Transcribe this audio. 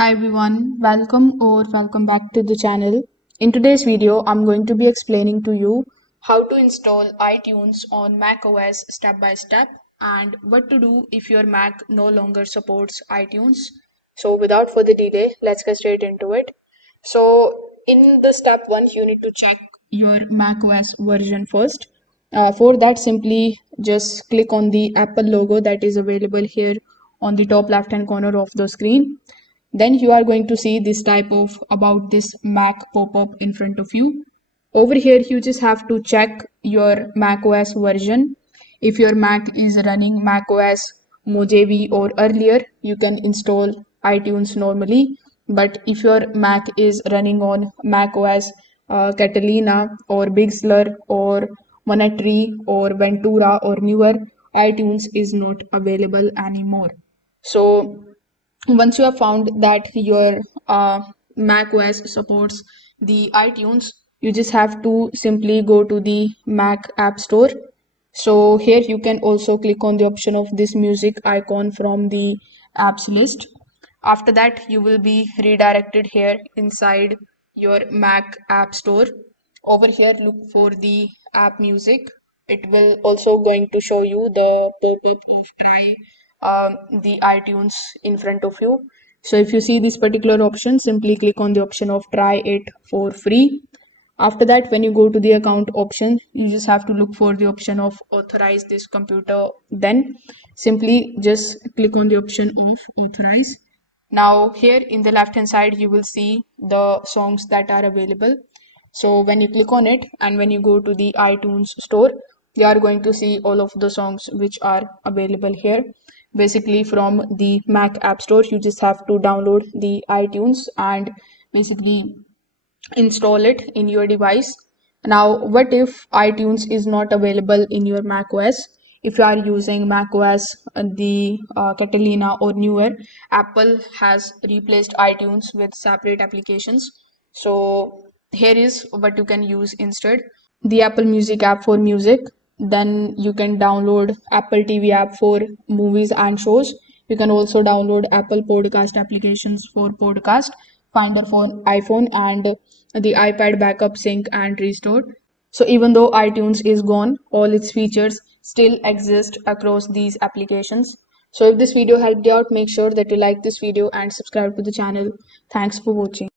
Hi everyone, welcome back to the channel. In today's video, I'm going to be explaining to you how to install iTunes on macOS step by step and what to do if your Mac no longer supports iTunes. So without further delay, let's get straight into it. So in the step 1, you need to check your macOS version first. For that, simply just click on the Apple logo that is available here on the top left hand corner of the screen. Then you are going to see this type of about this Mac pop-up in front of you. Over here, you just have to check your macOS version. If your Mac is running macOS Mojave or earlier, you can install iTunes normally. But if your Mac is running on macOS Catalina or Big Sur or Monterey or Ventura or newer, iTunes is not available anymore. So once you have found that your Mac OS supports the iTunes, you just have to simply go to the Mac App Store. So here you can also click on the option of this music icon from the apps list. After that, you will be redirected here inside your Mac App Store. Over here, look for the app music. It will also going to show you the pop-up of try the iTunes in front of you. So if you see this particular option, simply click on the option of try it for free. After that, when you go to the account option, you just have to look for the option of authorize this computer. Then simply just click on the option of authorize. Now here in the left hand side, you will see the songs that are available. So when you click on it and when you go to the iTunes store, you are going to see all of the songs which are available here. Basically from the Mac App Store, you just have to download the iTunes and basically install it in your device. Now, what if iTunes is not available in your Mac OS? If you are using Mac OS, the Catalina or newer, Apple has replaced iTunes with separate applications. So, here is what you can use instead: the Apple Music app for music. Then you can download Apple TV app for movies and shows. You can also download Apple Podcast applications for podcast, Finder for iPhone, and the iPad backup, sync, and restore. So even though iTunes is gone, all its features still exist across these applications. So if this video helped you out, make sure that you like this video and subscribe to the channel. Thanks for watching.